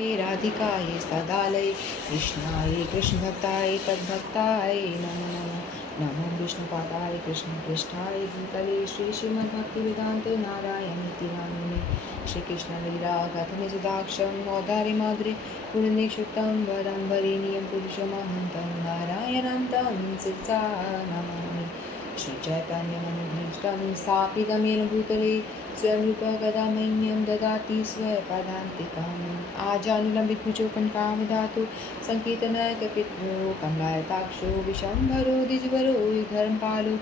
गोविन्दाय राधिकायै सदालये कृष्णाय कृष्णभक्ताय तद्भक्ताय नमो नमः। नमो विष्णुपादाय कृष्णपृष्ठाय भूतले श्रीमद्भक्तिवेदान्त नारायणीति नामिने श्रीकृष्णलीला कथनसुदाक्षं नोदारि माद्रे पुण्यक्षुतं वरं वरेण्यं पुरुषमहन्तं नारायणं तं शिरसा नमामि। श्रीचैतन्यमनुभीष्टं स्थापितं येन भूतले स्वयं रूपः कदा मह्यं ददाति स्वपदान्तिकम् आजानुलम्बितमुचोपन्कामधातु सङ्कीर्तनकपितरो कमलायताक्षो विशम्भरो द्विजवरो धर्मपालो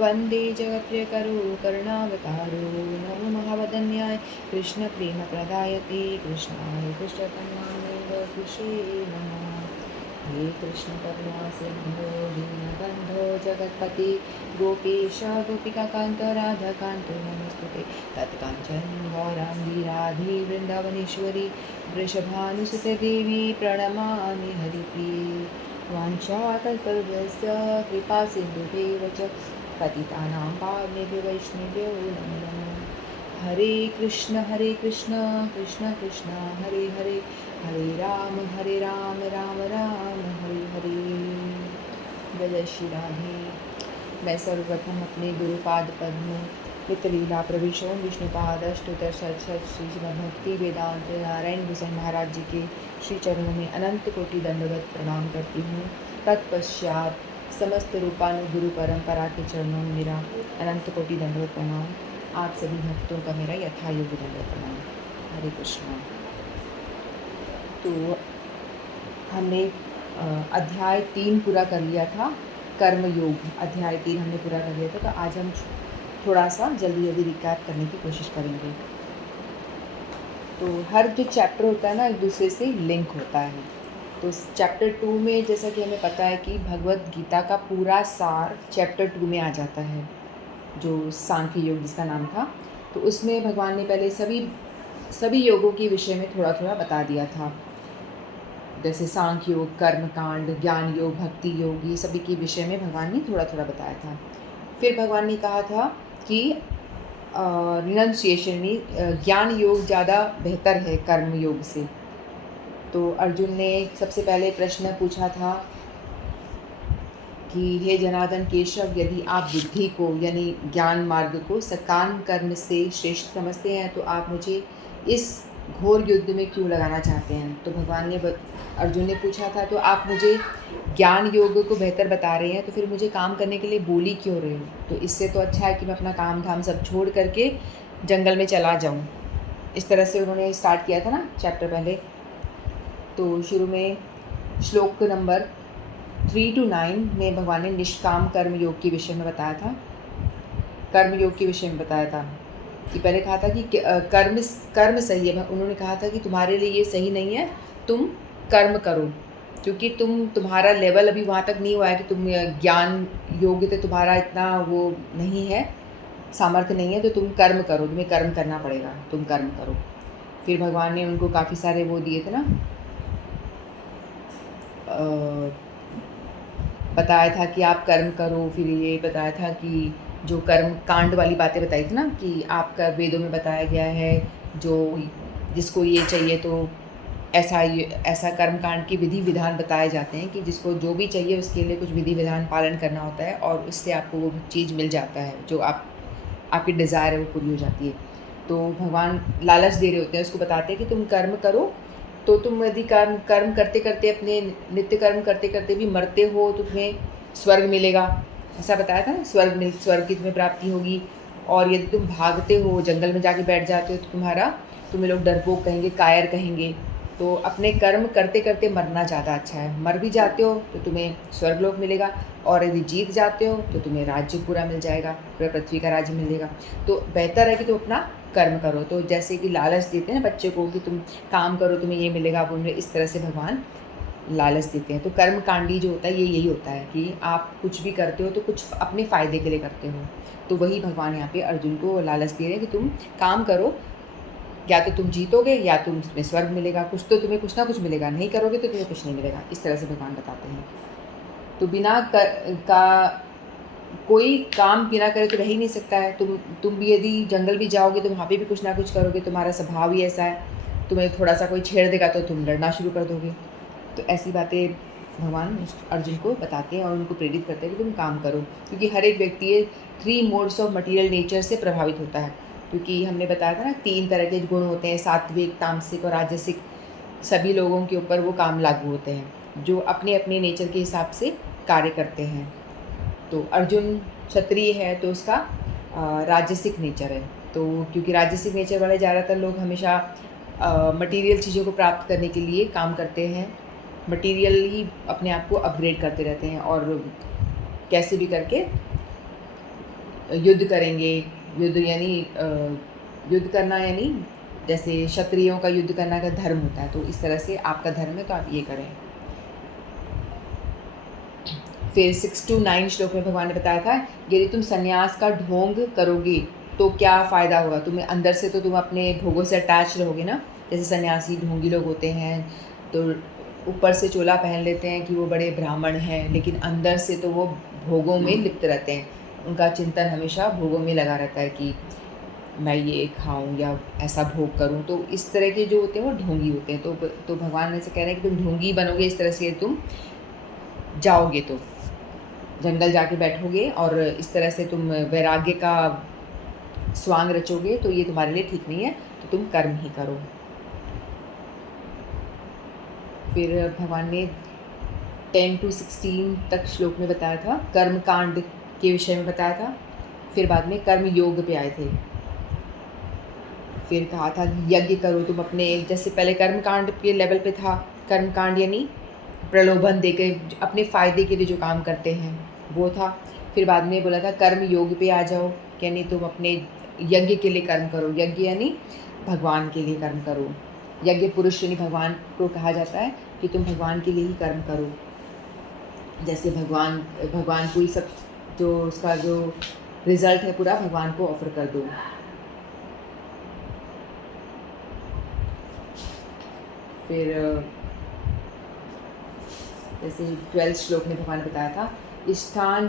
वन्दे जगत्प्रियकरो करुणावतारो नमो महावदन्याय कृष्णप्रेमप्रदायते कृष्णाय कृष्णतन्वामेव कृष्णे नमः। हे कृष्ण करुणा सिन्धो दीनबन्धो जगत्पते गोपेश गोपिकान्त राधाकान्त नमस्तुते। तत्काञ्चन गौराङ्गी राधे वृन्दावनेश्वरी वृषभानुसुते देवी प्रणमामि हरिप्रिये। वाञ्छाकल्पतरुभ्यश्च कृपा सिन्धुभ्येव च पतितानां पावनेभ्यो वैष्णवेभ्यो नमो नमः। हरे कृष्ण कृष्ण कृष्ण हरे हरे हरे राम राम राम हरे हरे। जय श्री राधे। मैं सर्वप्रथम अपने गुरुपाद पद्म नित्यलीला प्रविशों विष्णुपादष्टोत्तर शत श्रीमद्भक्ति वेदांत नारायण गुरुसाई महाराज जी के श्री चरणों में अनंत कोटि दंडवत प्रणाम करती हूँ। तत्पश्चात समस्त रूपानुगुरु परंपरा के चरणों में मेरा अनंत कोटि दंडवत प्रणाम। आप सभी भक्तों का मेरा यथायोग्य दंडवत प्रणाम। हरे कृष्णा। तो हमने अध्याय 3 पूरा कर लिया था, कर्म योग। अध्याय 3 हमने पूरा कर लिया था। तो आज हम थोड़ा सा जल्दी रिकैप करने की कोशिश करेंगे। तो हर जो चैप्टर होता है ना एक दूसरे से लिंक होता है। तो चैप्टर 2 में जैसा कि हमें पता है कि भगवत गीता का पूरा सार चैप्टर 2 में आ जाता है, जो सांख्य योग जिसका नाम था। तो उसमें भगवान ने पहले सभी योगों के विषय में थोड़ा थोड़ा बता दिया था, जैसे सांख्य योग, कर्म कांड, ज्ञान योग, भक्ति योग, ये सभी के विषय में भगवान ने थोड़ा थोड़ा बताया था। फिर भगवान ने कहा था कि रिनंसिएशन में ज्ञान योग ज़्यादा बेहतर है कर्म योग से। तो अर्जुन ने सबसे पहले प्रश्न पूछा था कि हे जनार्दन केशव, यदि आप बुद्धि को यानी ज्ञान मार्ग को सकाम कर्म से श्रेष्ठ समझते हैं तो आप मुझे इस घोर युद्ध में क्यों लगाना चाहते हैं। तो भगवान ने अर्जुन ने पूछा था, तो आप मुझे ज्ञान योग को बेहतर बता रहे हैं तो फिर मुझे काम करने के लिए बोल ही क्यों रहे हो। तो इससे तो अच्छा है कि मैं अपना काम धाम सब छोड़ करके जंगल में चला जाऊँ। इस तरह से उन्होंने स्टार्ट किया था ना चैप्टर पहले। तो शुरू में श्लोक नंबर 3 to 9 में भगवान ने निष्काम कर्म योग के विषय में बताया था, कर्म योग के विषय में बताया था कि पहले कहा था कि कर्म सही है। उन्होंने कहा था कि तुम्हारे लिए ये सही नहीं है, तुम कर्म करो, क्योंकि तुम्हारा लेवल अभी वहाँ तक नहीं हुआ है कि तुम ज्ञान योग तो तुम्हारा इतना वो नहीं है, सामर्थ्य नहीं है, तो तुम कर्म करो, तुम्हें कर्म करना पड़ेगा, तुम कर्म करो। फिर भगवान ने उनको काफ़ी सारे वो दिए थे ना, बताया था कि आप कर्म करो। फिर ये बताया था कि जो कर्म कांड वाली बातें बताई थी ना, कि आपका वेदों में बताया गया है जो जिसको ये चाहिए तो ऐसा कर्म कांड की विधि विधान बताए जाते हैं कि जिसको जो भी चाहिए उसके लिए कुछ विधि विधान पालन करना होता है और उससे आपको वो चीज़ मिल जाता है जो आपकी डिज़ायर है वो पूरी हो जाती है। तो भगवान लालच दे रहे होते हैं, उसको बताते हैं कि तुम कर्म करो, तो तुम यदि कर्म करते करते अपने नित्य कर्म करते करते भी मरते हो तो तुम्हें स्वर्ग मिलेगा, ऐसा बताया था ना, स्वर्ग की तुम्हें प्राप्ति होगी। और यदि तुम भागते हो, जंगल में जाके बैठ जाते हो तो तुम्हें लोग डरपोक कहेंगे, कायर कहेंगे। तो अपने कर्म करते करते मरना ज़्यादा अच्छा है। मर भी जाते हो तो तुम्हें स्वर्गलोक मिलेगा, और यदि जीत जाते हो तो तुम्हें राज्य पूरा मिल जाएगा, पूरा पृथ्वी का राज्य मिलेगा। तो बेहतर है कि तुम अपना कर्म करो। तो जैसे कि लालच देते हैं बच्चे को कि तुम काम करो तुम्हें ये मिलेगा वो मिलेगा, इस तरह से भगवान लालच देते हैं। तो कर्म कांडी जो होता है ये यही होता है कि आप कुछ भी करते हो तो कुछ अपने फ़ायदे के लिए करते हो। तो वही भगवान यहाँ पे अर्जुन को लालच दे रहे हैं कि तुम काम करो, या तो तुम जीतोगे या तुम्हें स्वर्ग मिलेगा, कुछ तो तुम्हें कुछ ना कुछ मिलेगा, नहीं करोगे तो तुम्हें कुछ नहीं मिलेगा। इस तरह से भगवान बताते हैं। तो बिना कोई काम बिना करे तो रह ही नहीं सकता है। तुम भी यदि जंगल भी जाओगे तो वहाँ पे भी कुछ ना कुछ करोगे, तुम्हारा स्वभाव ही ऐसा है। तुम्हें थोड़ा सा कोई छेड़ देगा तो तुम लड़ना शुरू कर दोगे। तो ऐसी बातें भगवान अर्जुन को बताते हैं और उनको प्रेरित करते हैं कि तुम काम करो, क्योंकि हर एक व्यक्ति ये 3 मोड्स ऑफ मटीरियल नेचर से प्रभावित होता है। क्योंकि हमने बताया था ना 3 तरह के गुण होते हैं, सात्विक, तामसिक और राजसिक। सभी लोगों के ऊपर वो काम लागू होते हैं जो अपने अपने नेचर के हिसाब से कार्य करते हैं। तो अर्जुन क्षत्रिय है तो उसका राजसिक नेचर है। तो क्योंकि राजसिक नेचर वाले ज़्यादातर लोग हमेशा मटेरियल चीज़ों को प्राप्त करने के लिए काम करते हैं, मटेरियल ही अपने आप को अपग्रेड करते रहते हैं और कैसे भी करके युद्ध करेंगे। युद्ध यानी युद्ध करना, यानी जैसे क्षत्रियों का युद्ध करना का धर्म होता है, तो इस तरह से आपका धर्म है तो आप ये करें। फिर 6 to 9 श्लोक में भगवान ने बताया था, यदि तुम संन्यास का ढोंग करोगे तो क्या फ़ायदा होगा। तुम्हें अंदर से तो तुम अपने भोगों से अटैच रहोगे ना, जैसे सन्यासी ढोंगी लोग होते हैं तो ऊपर से चोला पहन लेते हैं कि वो बड़े ब्राह्मण हैं, लेकिन अंदर से तो वो भोगों में लिप्त रहते हैं। उनका चिंतन हमेशा भोगों में लगा रहता है कि मैं ये खाऊं या ऐसा भोग करूं। तो इस तरह के जो होते हैं वो ढोंगी होते हैं। तो भगवान ऐसे कह रहे हैं कि तुम ढोंगी बनोगे, इस तरह से तुम जाओगे तो जंगल जाके बैठोगे और इस तरह से तुम वैराग्य का स्वांग रचोगे, तो ये तुम्हारे लिए ठीक नहीं है, तो तुम कर्म ही करो। फिर भगवान ने 10 to 16 तक श्लोक में बताया था, कर्म कांड के विषय में बताया था। फिर बाद में कर्म योग पे आए थे। फिर कहा था यज्ञ करो तुम अपने, जैसे पहले कर्म कांड के लेवल पे था, कर्म कांड यानी प्रलोभन देके अपने फ़ायदे के लिए जो काम करते हैं वो था। फिर बाद में बोला था कर्म योग पे आ जाओ, यानी तुम अपने यज्ञ के लिए कर्म करो। यज्ञ यानी भगवान के लिए कर्म करो। यज्ञ पुरुष यानी भगवान को कहा जाता है कि तुम भगवान के लिए ही कर्म करो। जैसे भगवान को ही सब जो उसका जो रिज़ल्ट है पूरा भगवान को ऑफर कर दो। फिर जैसे 12 श्लोक में भगवान ने बताया था, इष्टान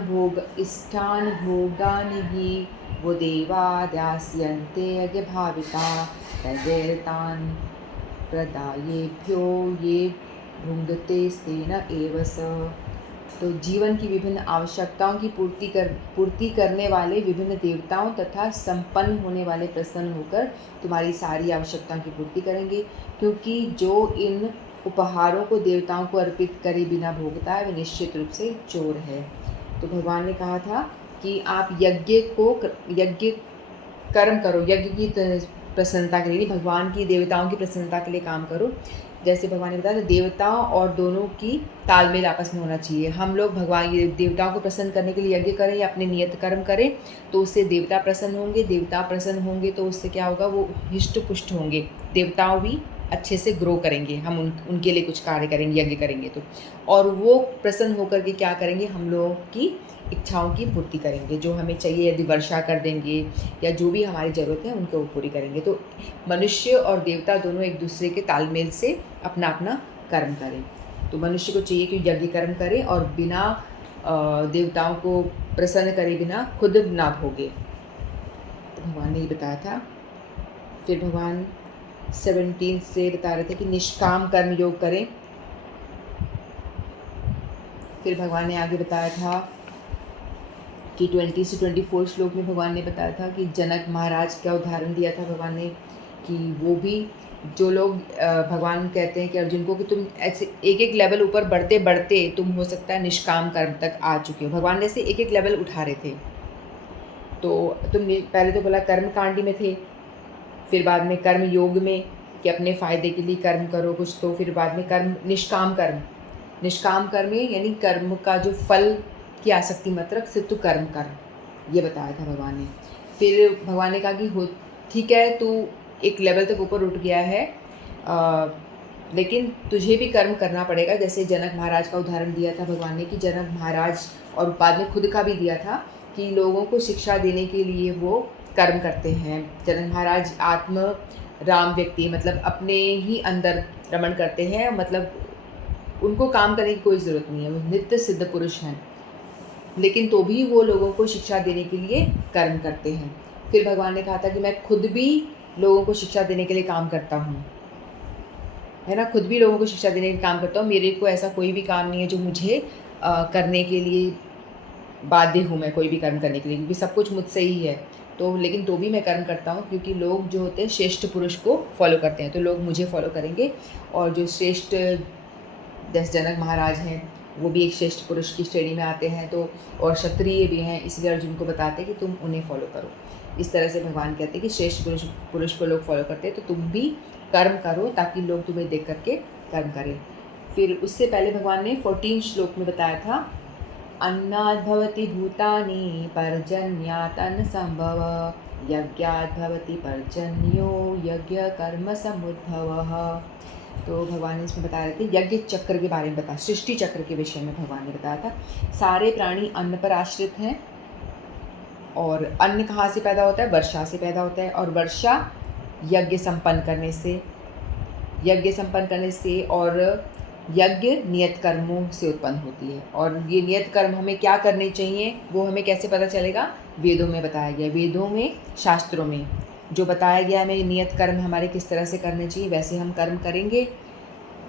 भोगानि हि वो देवा दास्यन्ते यज्ञ भाविता तदैतान् प्रदायेभ्यो ये भुङ्क्ते स्तेन एव स। तो जीवन की विभिन्न आवश्यकताओं की पूर्ति करने वाले विभिन्न देवताओं तथा संपन्न होने वाले प्रसन्न होकर तुम्हारी सारी आवश्यकताओं की पूर्ति करेंगे, क्योंकि जो इन उपहारों को देवताओं को अर्पित करे बिना भोगता है वह निश्चित रूप से चोर है। तो भगवान ने कहा था कि आप यज्ञ कर्म करो, यज्ञ की प्रसन्नता के लिए, भगवान की देवताओं की प्रसन्नता के लिए काम करो। जैसे भगवान ने बताया, देवताओं और दोनों की तालमेल आपस में होना चाहिए। हम लोग भगवान ये देवताओं को प्रसन्न करने के लिए यज्ञ करें या अपने नियत कर्म करें तो उससे देवता प्रसन्न होंगे। देवता प्रसन्न होंगे तो उससे क्या होगा, वो हिष्ट पुष्ट होंगे, देवताओं भी अच्छे से ग्रो करेंगे। हम उनके लिए कुछ कार्य करेंगे, यज्ञ करेंगे तो, और वो प्रसन्न होकर के क्या करेंगे, हम लोगों की इच्छाओं की पूर्ति करेंगे। जो हमें चाहिए यदि वर्षा कर देंगे या जो भी हमारी ज़रूरत है उनको वो पूरी करेंगे। तो मनुष्य और देवता दोनों एक दूसरे के तालमेल से अपना अपना कर्म करें। तो मनुष्य को चाहिए कि यज्ञ कर्म करे और बिना देवताओं को प्रसन्न करे बिना खुद ना भोगे। तो भगवान ने ये बताया था। फिर भगवान 17 से बता रहे थे कि निष्काम कर्म योग करें। फिर भगवान ने आगे बताया था कि 20 से 24 श्लोक में भगवान ने बताया था कि जनक महाराज का उदाहरण दिया था भगवान ने, कि वो भी जो लोग भगवान कहते हैं कि अर्जुन को कि तुम ऐसे एक एक लेवल ऊपर बढ़ते बढ़ते तुम हो सकता है निष्काम कर्म तक आ चुके हो। भगवान ने ऐसे एक एक लेवल उठा रहे थे। तो तुम पहले तो बोला कर्म कांडी में थे, फिर बाद में कर्म योग में कि अपने फ़ायदे के लिए कर्म करो कुछ, तो फिर बाद में कर्म निष्काम कर्म यानी कर्म का जो फल की आसक्ति मत रख, सिर्फ तू कर्म कर, ये बताया था भगवान ने। फिर भगवान ने कहा कि हो ठीक है, तू एक लेवल तक ऊपर उठ गया है, लेकिन तुझे भी कर्म करना पड़ेगा। जैसे जनक महाराज का उदाहरण दिया था भगवान ने कि जनक महाराज, और बाद में खुद का भी दिया था कि लोगों को शिक्षा देने के लिए वो कर्म करते हैं। जनक महाराज आत्म राम व्यक्ति, मतलब अपने ही अंदर रमण करते हैं, मतलब उनको काम करने की कोई ज़रूरत नहीं है, वो नित्य सिद्ध पुरुष हैं, लेकिन तो भी वो लोगों को शिक्षा देने के लिए कर्म करते हैं। फिर भगवान ने कहा था कि मैं खुद भी लोगों को शिक्षा देने के लिए काम करता हूँ। है ना, खुद भी लोगों को शिक्षा देने का काम करता हूँ। मेरे को ऐसा कोई भी काम नहीं है जो मुझे करने के लिए बाध्य हूँ मैं कोई भी कर्म करने के लिए, क्योंकि सब कुछ मुझसे ही है। तो लेकिन तो भी मैं कर्म करता हूँ, क्योंकि लोग जो होते हैं श्रेष्ठ पुरुष को फॉलो करते हैं, तो लोग मुझे फॉलो करेंगे। और जो श्रेष्ठ जैसे जनक महाराज हैं, वो भी एक श्रेष्ठ पुरुष की श्रेणी में आते हैं, तो और क्षत्रिय भी हैं, इसलिए अर्जुन को बताते हैं कि तुम उन्हें फॉलो करो। इस तरह से भगवान कहते हैं कि श्रेष्ठ पुरुष पुरुष को लोग फॉलो करते हैं, तो तुम भी कर्म करो ताकि लोग तुम्हें देख करके कर्म करें। फिर उससे पहले भगवान ने 14 श्लोक में बताया था, अन्नाद् भवति भूतानि पर्जन्यात् अन्न संभव, यज्ञाद् भवति पर्जन्यो यज्ञ कर्म समुद्भवः। तो भगवान ने इसमें बता रहे थे यज्ञ चक्र के बारे में बताया, सृष्टि चक्र के विषय में भगवान ने बताया था। सारे प्राणी अन्न पर आश्रित हैं, और अन्न कहाँ से पैदा होता है? वर्षा से पैदा होता है, और वर्षा यज्ञ संपन्न करने से और यज्ञ नियत कर्मों से उत्पन्न होती है। और ये नियत कर्म हमें क्या करने चाहिए, वो हमें कैसे पता चलेगा? वेदों में बताया गया, वेदों में, शास्त्रों में जो बताया गया हमें नियत कर्म हमारे किस तरह से करने चाहिए, वैसे हम कर्म करेंगे।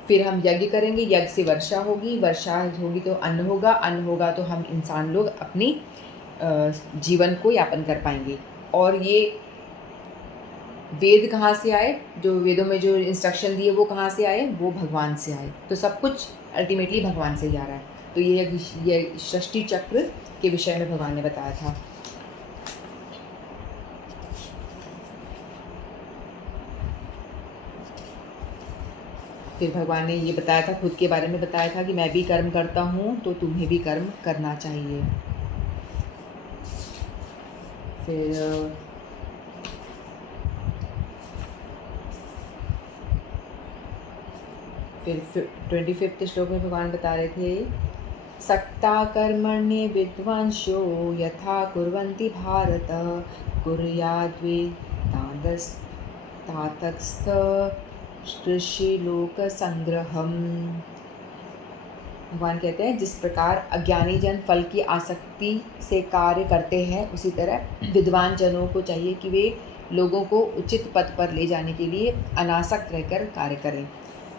फिर हम यज्ञ करेंगे, यज्ञ से वर्षा होगी, वर्षा होगी तो अन्न होगा, अन्न होगा तो हम इंसान लोग अपनी जीवन को यापन कर पाएंगे। और ये वेद कहाँ से आए? जो वेदों में जो इंस्ट्रक्शन दिए वो कहाँ से आए? वो भगवान से आए। तो सब कुछ अल्टीमेटली भगवान से ही आ रहा है। तो ये सृष्टि चक्र के विषय में भगवान ने बताया था। फिर भगवान ने ये बताया था, खुद के बारे में बताया था कि मैं भी कर्म करता हूँ, तो तुम्हें भी कर्म करना चाहिए। फिर 25वें श्लोक में भगवान बता रहे थे, सक्ता कर्मण्ये विद्वांसो यथा कुर्वन्ति भारत, कुर्याद्वे तातस्थ लोक संग्रहम। भगवान कहते हैं जिस प्रकार अज्ञानी जन फल की आसक्ति से कार्य करते हैं, उसी तरह विद्वान जनों को चाहिए कि वे लोगों को उचित पथ पर ले जाने के लिए अनासक्त रहकर कार्य करें।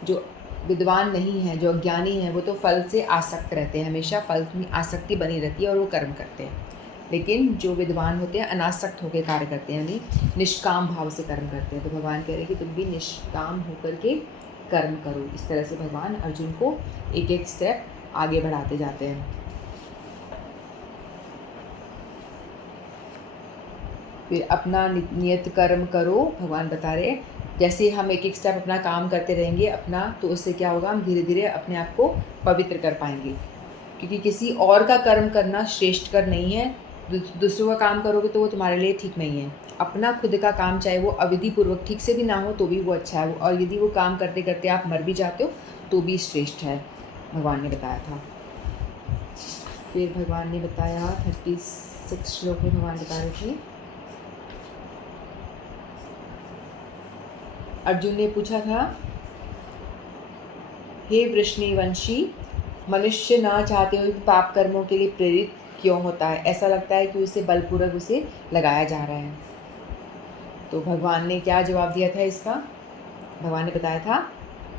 जो विद्वान नहीं है, जो अज्ञानी है, वो तो फल से आसक्त रहते हैं, हमेशा फल में आसक्ति बनी रहती है और वो कर्म करते हैं। लेकिन जो विद्वान होते हैं अनासक्त होकर कार्य करते हैं, यानी निष्काम भाव से कर्म करते हैं। तो भगवान कह रहे हैं कि तुम भी निष्काम होकर के कर्म करो। इस तरह से भगवान अर्जुन को एक एक स्टेप आगे बढ़ाते जाते हैं। फिर अपना नियत कर्म करो, भगवान बता रहे हैं जैसे हम एक एक स्टेप अपना काम करते रहेंगे अपना, तो उससे क्या होगा, हम धीरे धीरे अपने आप को पवित्र कर पाएंगे। क्योंकि किसी और का कर्म करना श्रेष्ठ कर नहीं है, दूसरों का काम करोगे तो वो तुम्हारे लिए ठीक नहीं है। अपना खुद का काम चाहे वो अविधि पूर्वक ठीक से भी ना हो तो भी वो अच्छा है, और यदि वो काम करते करते आप मर भी जाते हो तो भी श्रेष्ठ है, भगवान ने बताया था। फिर भगवान ने बताया 36 श्लोक में भगवान बता रहे थे, अर्जुन ने पूछा था, हे वृष्णिवंशी, मनुष्य ना चाहते हुए पाप कर्मों के लिए प्रेरित क्यों होता है? ऐसा लगता है कि उसे बलपूर्वक उसे लगाया जा रहा है। तो भगवान ने क्या जवाब दिया था इसका? भगवान ने बताया था,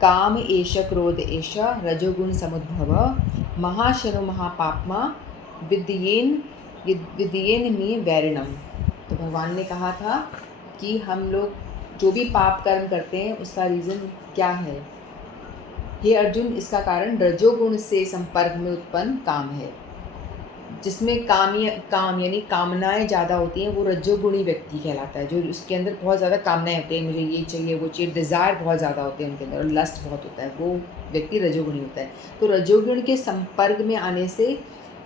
काम एष क्रोध एष रजोगुण समुद्भव, महाशनो महापापमा विद्येन में वैरिणम। तो भगवान ने कहा था कि हम लोग जो भी पाप कर्म करते हैं उसका रीज़न क्या है? हे अर्जुन, इसका कारण रजोगुण से संपर्क में उत्पन्न काम है। जिसमें काम यानी कामनाएं ज़्यादा होती हैं, वो रजोगुणी व्यक्ति कहलाता है। जो उसके अंदर बहुत ज़्यादा कामनाएं होती हैं, मुझे ये चाहिए वो चाहिए, डिज़ायर बहुत ज़्यादा होते हैं उनके अंदर, और लस्ट बहुत होता है, वो व्यक्ति रजोगुणी होता है। तो रजोगुण के संपर्क में आने से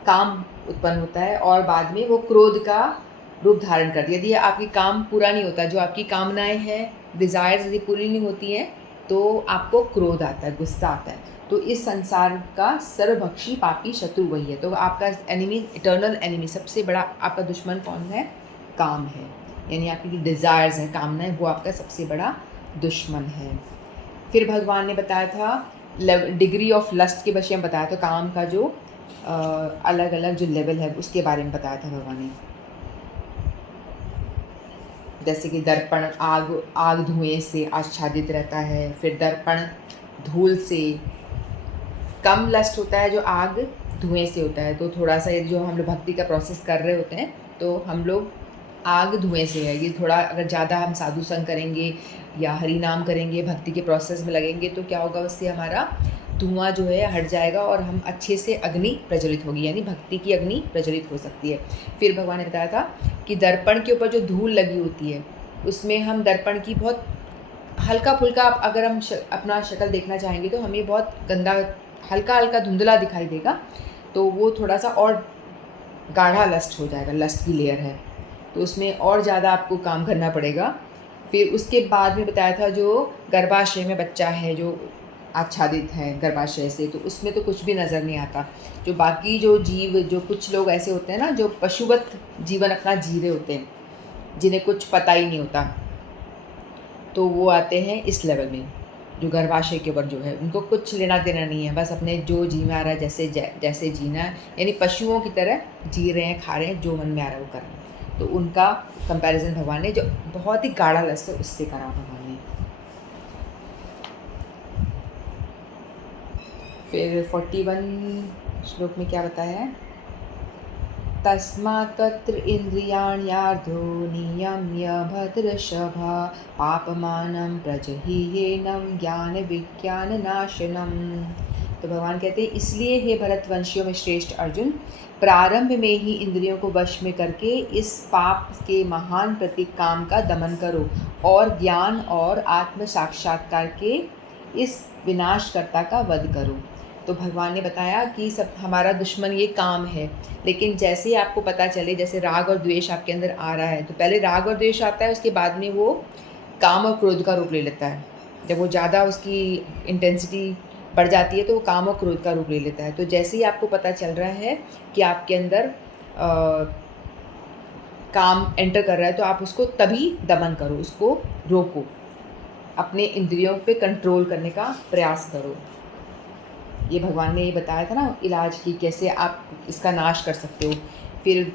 काम उत्पन्न होता है, और बाद में वो क्रोध का रूप धारण करती है। यदि आपकी काम पूरा नहीं होता, जो आपकी कामनाएं हैं, डिज़ायर्स यदि पूरी नहीं होती हैं, तो आपको क्रोध आता है, गुस्सा आता है। तो इस संसार का सर्वभक्षी पापी शत्रु वही है। तो आपका एनिमी, इटर्नल एनिमी, सबसे बड़ा आपका दुश्मन कौन है? काम है। यानी आपकी डिज़ायर्स हैं, कामनाएं, वो आपका सबसे बड़ा दुश्मन है। फिर भगवान ने बताया था डिग्री ऑफ लस्ट के विषय में बताया था, काम का जो अलग अलग जो लेवल है उसके बारे में बताया था भगवान ने। जैसे कि दर्पण आग धुएं से आच्छादित रहता है, फिर दर्पण धूल से, कम लस्ट होता है जो आग धुएं से होता है। तो थोड़ा सा ये जो हम लोग भक्ति का प्रोसेस कर रहे होते हैं तो हम लोग आग धुएं से है। ये थोड़ा अगर ज़्यादा हम साधु संग करेंगे या हरि नाम करेंगे, भक्ति के प्रोसेस में लगेंगे तो क्या होगा, उससे हमारा धुआं जो है हट जाएगा और हम अच्छे से अग्नि प्रज्वलित होगी, यानी भक्ति की अग्नि प्रज्वलित हो सकती है। फिर भगवान ने बताया था कि दर्पण के ऊपर जो धूल लगी होती है उसमें हम दर्पण की बहुत हल्का फुल्का, अगर हम अपना शक्ल देखना चाहेंगे तो हमें बहुत गंदा, हल्का हल्का धुंधला दिखाई देगा, तो वो थोड़ा सा और गाढ़ा लस्ट हो जाएगा, लस्ट की लेयर है तो उसमें और ज़्यादा आपको काम करना पड़ेगा। फिर उसके बाद में बताया था जो गर्भाशय में बच्चा है जो आच्छादित है गर्भाशय से, तो उसमें तो कुछ भी नज़र नहीं आता। जो बाकी जो जीव, जो कुछ लोग ऐसे होते हैं ना जो पशुवत जीवन अपना जी रहे होते हैं, जिन्हें कुछ पता ही नहीं होता, तो वो आते हैं इस लेवल में, जो गर्भाशय के ऊपर जो है उनको कुछ लेना देना नहीं है, बस अपने जो जी में आ रहा है जैसे जीना है, यानी पशुओं की तरह जी रहे हैं, खा रहे हैं, जो मन में आ रहा है वो कर रहे हैं। तो उनका कंपैरिजन भगवान ने जो बहुत ही गाढ़ा लस्ट है उससे करा भगवान ने। फिर 41 श्लोक में क्या बताया है, तस्मात् तत्र इन्द्रियाण्यार्धो नियम्य भद्रशभा पापमानं प्रजहीयेनं ज्ञान विज्ञान नाशनम। तो भगवान कहते हैं इसलिए हे भरतवंशियों में श्रेष्ठ अर्जुन, प्रारंभ में ही इंद्रियों को वश में करके इस पाप के महान प्रतीक काम का दमन करो और ज्ञान और आत्म साक्षात्कार के इस विनाशकर्ता का वध करो। तो भगवान ने बताया कि सब हमारा दुश्मन ये काम है, लेकिन जैसे ही आपको पता चले, जैसे राग और द्वेष आपके अंदर आ रहा है, तो पहले राग और द्वेष आता है, उसके बाद में वो काम और क्रोध का रूप ले लेता है। जब वो ज़्यादा उसकी इंटेंसिटी बढ़ जाती है तो वो काम और क्रोध का रूप ले लेता है। तो जैसे ही आपको पता चल रहा है कि आपके अंदर काम एंटर कर रहा है तो आप उसको तभी दमन करो, उसको रोको, अपने इंद्रियों पे कंट्रोल करने का प्रयास करो। ये भगवान ने ये बताया था ना इलाज की, कैसे आप इसका नाश कर सकते हो। फिर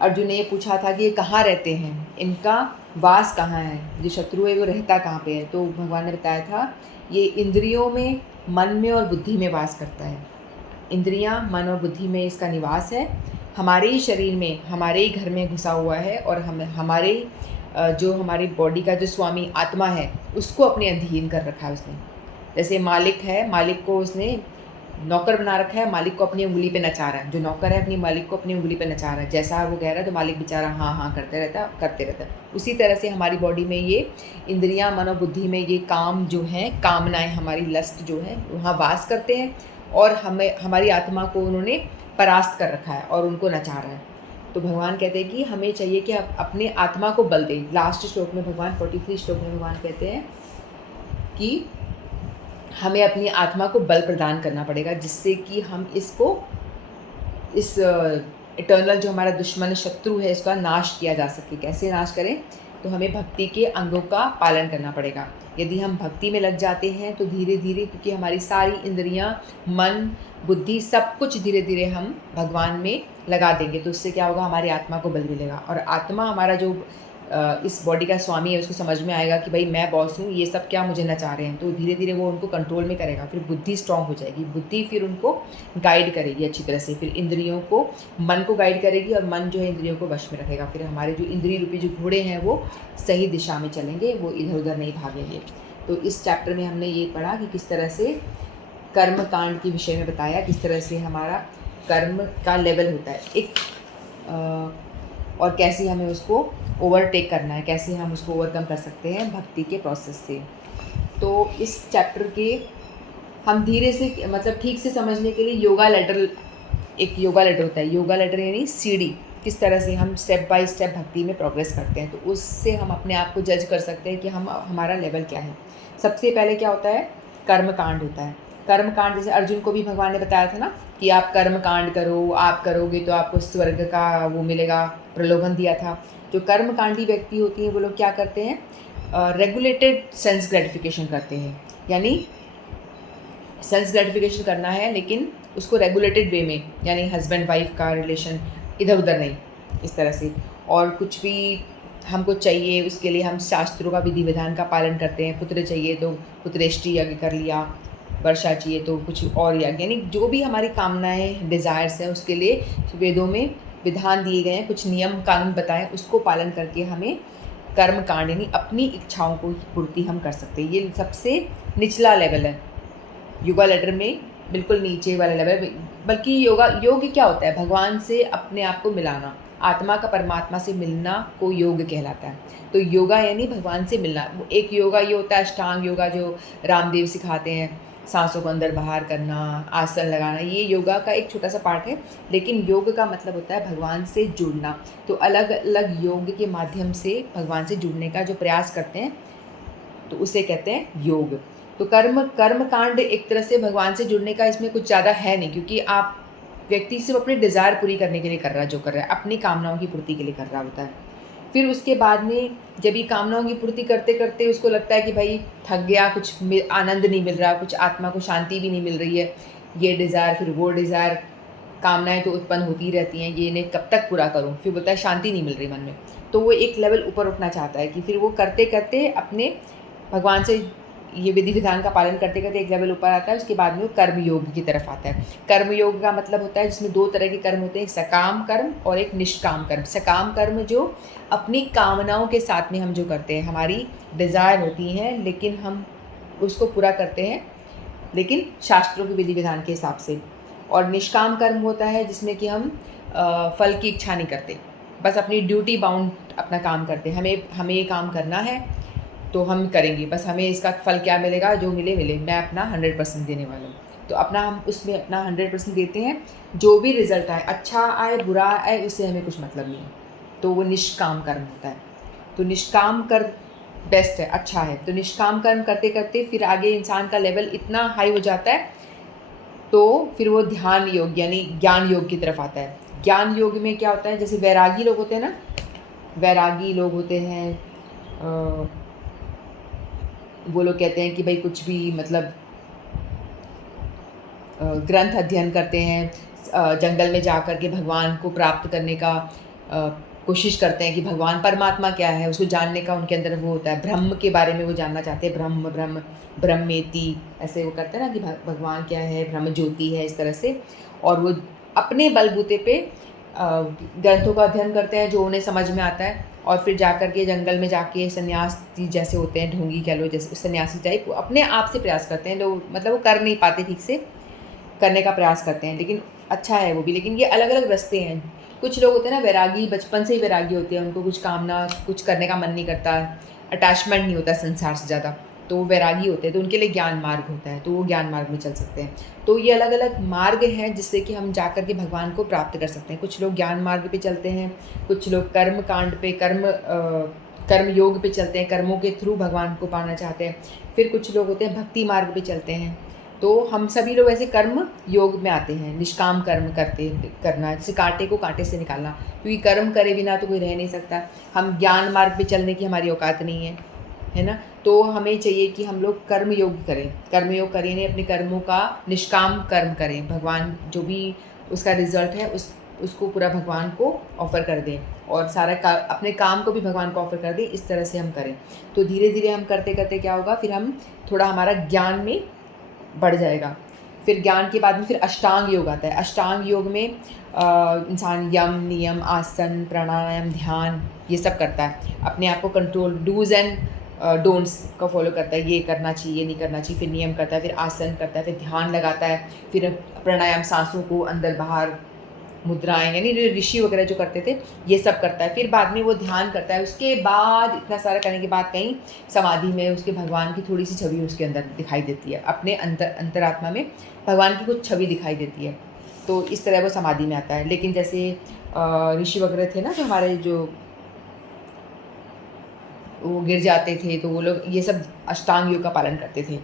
अर्जुन ने ये पूछा था कि ये कहाँ रहते हैं, इनका वास कहाँ है, जो शत्रु है वो रहता कहाँ पे है। तो भगवान ने बताया था ये इंद्रियों में, मन में और बुद्धि में वास करता है। इंद्रियां, मन और बुद्धि में इसका निवास है, हमारे ही शरीर में, हमारे ही घर में घुसा हुआ है और हमारे जो हमारी बॉडी का जो स्वामी आत्मा है उसको अपने अधीन कर रखा है उसने। जैसे मालिक है, मालिक को उसने नौकर बना रखा है, मालिक को अपनी उंगली पे नचा रहा है, जो नौकर है अपनी मालिक को अपनी उंगली पे नचा रहा है, जैसा वो कह रहा है तो मालिक बेचारा हाँ हाँ करते रहता है। उसी तरह से हमारी बॉडी में ये इंद्रियां, मन और बुद्धि में ये काम जो है, कामनाएं, हमारी लस्ट जो है वहाँ वास करते हैं और हमें, हमारी आत्मा को उन्होंने परास्त कर रखा है और उनको नचा रहा है। तो भगवान कहते हैं कि हमें चाहिए कि आप अपने आत्मा को बल दें। लास्ट श्लोक में भगवान 43 श्लोक में भगवान कहते हैं कि हमें अपनी आत्मा को बल प्रदान करना पड़ेगा, जिससे कि हम इसको, इस इटर्नल जो हमारा दुश्मन शत्रु है इसका नाश किया जा सके। कैसे नाश करें, तो हमें भक्ति के अंगों का पालन करना पड़ेगा। यदि हम भक्ति में लग जाते हैं तो धीरे धीरे, क्योंकि हमारी सारी इंद्रियां, मन, बुद्धि, सब कुछ धीरे धीरे हम भगवान में लगा देंगे, तो उससे क्या होगा, हमारी आत्मा को बल मिलेगा और आत्मा हमारा जो इस बॉडी का स्वामी है उसको समझ में आएगा कि भाई मैं बॉस हूँ, ये सब क्या मुझे नचा रहे हैं, तो धीरे धीरे वो उनको कंट्रोल में करेगा। फिर बुद्धि स्ट्रांग हो जाएगी, बुद्धि फिर उनको गाइड करेगी अच्छी तरह से, फिर इंद्रियों को, मन को गाइड करेगी और मन जो है इंद्रियों को वश में रखेगा। फिर हमारे जो इंद्रिय रूपी जो घोड़े हैं वो सही दिशा में चलेंगे, वो इधर उधर नहीं भागेंगे। तो इस चैप्टर में हमने ये पढ़ा कि किस तरह से कर्म कांड के विषय में बताया, किस तरह से हमारा कर्म का लेवल होता है एक, और कैसे हमें उसको ओवरटेक करना है, कैसे हम उसको ओवरकम कर सकते हैं भक्ति के प्रोसेस से। तो इस चैप्टर के हम धीरे से, मतलब ठीक से समझने के लिए योगा लेटर, एक योगा लेटर होता है, योगा लेटर यानी सीढ़ी, किस तरह से हम स्टेप बाय स्टेप भक्ति में प्रोग्रेस करते हैं, तो उससे हम अपने आप को जज कर सकते हैं कि हम, हमारा लेवल क्या है। सबसे पहले क्या होता है, कर्म कांड होता है। कर्म कांड, जैसे अर्जुन को भी भगवान ने बताया था ना कि आप कर्म कांड करो, आप करोगे तो आपको स्वर्ग का वो मिलेगा, प्रलोभन दिया था। जो कर्मकांडी व्यक्ति होती हैं वो लोग क्या करते हैं, रेगुलेटेड सेंस ग्रेटिफिकेशन करते हैं, यानी सेंस ग्रेटिफिकेशन करना है लेकिन उसको रेगुलेटेड वे में, यानी हस्बैंड वाइफ का रिलेशन इधर उधर नहीं, इस तरह से। और कुछ भी हमको चाहिए उसके लिए हम शास्त्रों का, विधि विधान का पालन करते हैं। पुत्र चाहिए तो पुत्रेष्टि यज्ञ कर लिया, वर्षा चाहिए तो कुछ और यानी जो भी हमारी कामनाएं डिज़ायर्स हैं उसके लिए वेदों में विधान दिए गए हैं, कुछ नियम कानून बताएं, उसको पालन करके हमें कर्म कांड यानी अपनी इच्छाओं को पूर्ति हम कर सकते हैं। ये सबसे निचला लेवल है योगा लेडर में, बिल्कुल नीचे वाला लेवल। बल्कि योग क्या होता है? भगवान से अपने आप को मिलाना, आत्मा का परमात्मा से मिलना को योग कहलाता है। तो योगा यानी भगवान से मिलना। एक योगा ये होता है अष्टांग योगा जो रामदेव सिखाते हैं, सांसों को अंदर बाहर करना, आसन लगाना, ये योगा का एक छोटा सा पार्ट है। लेकिन योग का मतलब होता है भगवान से जुड़ना। तो अलग अलग योग के माध्यम से भगवान से जुड़ने का जो प्रयास करते हैं तो उसे कहते हैं योग। तो कर्म कांड एक तरह से भगवान से जुड़ने का इसमें कुछ ज़्यादा है नहीं, क्योंकि आप व्यक्ति सिर्फ अपने डिज़ायर पूरी करने के लिए कर रहा है, जो कर रहा है अपनी कामनाओं की पूर्ति के लिए कर रहा होता है। फिर उसके बाद में जब ये कामनाओं की पूर्ति करते करते उसको लगता है कि भाई थक गया, कुछ आनंद नहीं मिल रहा, कुछ आत्मा को शांति भी नहीं मिल रही है, ये डिज़ायर फिर वो डिज़ायर, कामनाएं तो उत्पन्न होती रहती हैं, ये इन्हें कब तक पूरा करूं, फिर बोलता है शांति नहीं मिल रही मन में। तो वो एक लेवल ऊपर उठना चाहता है कि फिर वो करते करते अपने भगवान से ये विधि विधान का पालन करते करते एक लेवल ऊपर आता है। उसके बाद में वो कर्म योग की तरफ आता है। कर्म योग का मतलब होता है जिसमें दो तरह के कर्म होते हैं, एक सकाम कर्म और एक निष्काम कर्म। सकाम कर्म जो अपनी कामनाओं के साथ में हम जो करते हैं, हमारी डिज़ायर होती हैं लेकिन हम उसको पूरा करते हैं, लेकिन शास्त्रों के विधि विधान के हिसाब से। और निष्काम कर्म होता है जिसमें कि हम फल की इच्छा नहीं करते, बस अपनी ड्यूटी बाउंड अपना काम करते हैं। हमें ये काम करना है तो हम करेंगे, बस हमें इसका फल क्या मिलेगा, जो मिले मिले, मैं अपना 100% देने वाला हूँ। तो अपना हम उसमें अपना 100% देते हैं, जो भी रिज़ल्ट आए, अच्छा आए बुरा आए, उससे हमें कुछ मतलब नहीं है। तो वो निष्काम कर्म होता है। तो निष्काम कर्म बेस्ट है, अच्छा है। तो निष्काम कर्म करते करते फिर आगे इंसान का लेवल इतना हाई हो जाता है तो फिर वो ध्यान योग यानी ज्ञान योग की तरफ आता है। ज्ञान योग में क्या होता है, जैसे वैरागी लोग होते हैं ना, वैरागी लोग होते हैं, वो लोग कहते हैं कि भाई कुछ भी मतलब ग्रंथ अध्ययन करते हैं, जंगल में जा कर के भगवान को प्राप्त करने का कोशिश करते हैं कि भगवान परमात्मा क्या है उसको जानने का उनके अंदर वो होता है, ब्रह्म के बारे में वो जानना चाहते हैं, ब्रह्म ब्रह्म ब्रह्मेति, ऐसे वो करते हैं ना कि भगवान क्या है, ब्रह्म ज्योति है, इस तरह से। और वो अपने बलबूते पे ग्रंथों का अध्ययन करते हैं जो उन्हें समझ में आता है, और फिर जाकर के जंगल में जाके सन्यासी जैसे होते हैं, ढोंगी कह लो, जैसे सन्यासी टाइप, वो अपने आप से प्रयास करते हैं। लोग मतलब वो कर नहीं पाते, ठीक से करने का प्रयास करते हैं, लेकिन अच्छा है वो भी। लेकिन ये अलग अलग रास्ते हैं। कुछ लोग होते हैं ना वैरागी, बचपन से ही वैरागी होते हैं, उनको कुछ कामना कुछ करने का मन नहीं करता, अटैचमेंट नहीं होता संसार से ज़्यादा, तो वो वैरागी होते हैं, तो उनके लिए ज्ञान मार्ग होता है, तो वो ज्ञान मार्ग में चल सकते हैं। तो ये अलग अलग मार्ग हैं जिससे कि हम जाकर के भगवान को प्राप्त कर सकते हैं। कुछ लोग ज्ञान मार्ग पे चलते हैं, कुछ लोग कर्म कांड पे कर्म योग पे चलते हैं, कर्मों के थ्रू भगवान को पाना चाहते हैं। फिर कुछ लोग होते हैं भक्ति मार्ग पे चलते हैं। तो हम सभी लोग ऐसे कर्म योग में आते हैं, निष्काम कर्म करना, जैसे कांटे को कांटे से निकालना, क्योंकि कर्म करे बिना तो कोई रह नहीं सकता। हम ज्ञान मार्ग पे चलने की हमारी औकात नहीं है ना। तो हमें चाहिए कि हम लोग कर्म योग करें, कर्म योग करें, अपने कर्मों का निष्काम कर्म करें, भगवान जो भी उसका रिजल्ट है उसको पूरा भगवान को ऑफ़र कर दें, और सारा अपने काम को भी भगवान को ऑफ़र कर दें, इस तरह से हम करें। तो धीरे धीरे हम करते करते क्या होगा, फिर हम थोड़ा हमारा ज्ञान में बढ़ जाएगा। फिर ज्ञान के बाद में फिर अष्टांग योग आता है। अष्टांग योग में इंसान यम नियम आसन प्राणायाम ध्यान ये सब करता है, अपने आप को कंट्रोल, डूज़ एंड डोंट्स को फॉलो करता है, ये करना चाहिए ये नहीं करना चाहिए, फिर नियम करता है, फिर आसन करता है, फिर ध्यान लगाता है, फिर प्राणायाम, सांसों को अंदर बाहर, मुद्राएं यानी ऋषि वगैरह जो करते थे ये सब करता है। फिर बाद में वो ध्यान करता है। उसके बाद इतना सारा करने के बाद कहीं समाधि में उसके भगवान की थोड़ी सी छवि उसके अंदर दिखाई देती है, अपने अंतरात्मा में भगवान की कुछ छवि दिखाई देती है, तो इस तरह वो समाधि में आता है। लेकिन जैसे ऋषि वगैरह थे ना, जो हमारे जो वो गिर जाते थे, तो वो लोग ये सब अष्टांग योग का पालन करते थे।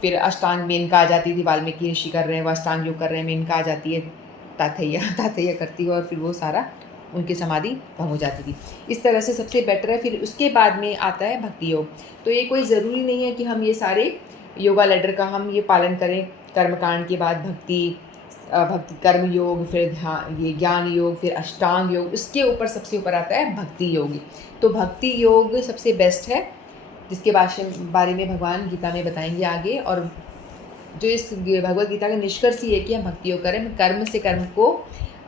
फिर अष्टांग मेनका आ जाती थी, वाल्मीकि ऋषि कर रहे हैं, वो अष्टांग योग कर रहे हैं, मेनका आ जाती है, तातैया करती है, और फिर वो सारा उनकी समाधि भंग हो जाती थी। इस तरह से सबसे बेटर है। फिर उसके बाद में आता है भक्ति योग। तो ये कोई ज़रूरी नहीं है कि हम ये सारे योगा लेडर का हम ये पालन करें। कर्मकांड के बाद भक्ति कर्म योग, फिर ध्यान, ये ज्ञान योग, फिर अष्टांग योग, उसके ऊपर सबसे ऊपर आता है भक्ति योग। तो भक्ति योग सबसे बेस्ट है, जिसके बारे में भगवान गीता में बताएंगे आगे। और जो इस भगवत गीता का निष्कर्ष ये है कि हम भक्ति योग करें, कर्म से कर्म को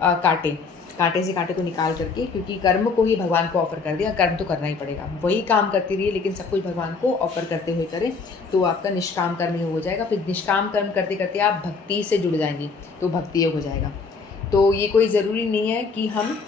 काटें, कांटे से कांटे को निकाल करके, क्योंकि कर्म को ही भगवान को ऑफर कर दिया, कर्म तो करना ही पड़ेगा, वही काम करती रहिए लेकिन सब कुछ भगवान को ऑफर करते हुए करें, तो आपका निष्काम कर्म हो जाएगा। फिर निष्काम कर्म करते करते आप भक्ति से जुड़ जाएंगी, तो भक्ति योग हो जाएगा। तो ये कोई ज़रूरी नहीं है कि हम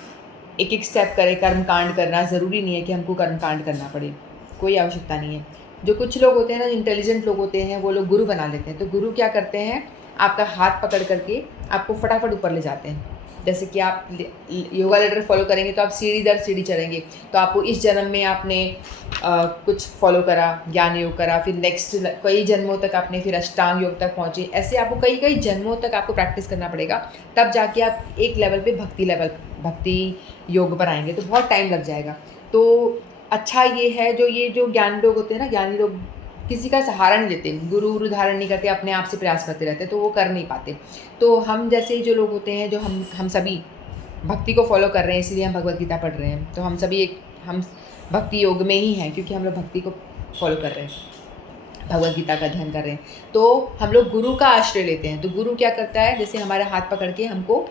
एक एक स्टेप करें, कर्म कांड करना ज़रूरी नहीं है कि हमको कर्म कांड करना पड़े, कोई आवश्यकता नहीं है। जो कुछ लोग होते हैं ना, इंटेलिजेंट लोग होते हैं, वो लोग गुरु बना लेते हैं। तो गुरु क्या करते हैं, आपका हाथ पकड़ करके आपको फटाफट ऊपर ले जाते हैं। जैसे कि आप योगा लेडर फॉलो करेंगे तो आप सीढ़ी दर सीढ़ी चढ़ेंगे, तो आपको इस जन्म में आपने कुछ फॉलो करा, ज्ञान योग करा, फिर नेक्स्ट कई जन्मों तक आपने फिर अष्टांग योग तक पहुँचे। ऐसे आपको कई कई जन्मों तक आपको प्रैक्टिस करना पड़ेगा, तब जाके आप एक लेवल पे भक्ति योग पर आएंगे, तो बहुत टाइम लग जाएगा। तो अच्छा ये है, ये जो ज्ञानी लोग होते हैं ना, ज्ञानी लोग किसी का सहारा नहीं लेते, गुरु धारण नहीं करते, अपने आप से प्रयास करते रहते, तो वो कर नहीं पाते। तो हम जैसे जो लोग होते हैं, जो हम सभी भक्ति को फॉलो कर रहे हैं, इसीलिए हम भगवत गीता पढ़ रहे हैं, तो हम सभी हम भक्ति योग में ही हैं, क्योंकि हम लोग भक्ति को फॉलो कर रहे हैं, भगवत गीता का अध्ययन कर रहे हैं। तो हम लोग गुरु का आश्रय लेते हैं। तो गुरु क्या करता है, जैसे हमारे हाथ पकड़ के हमको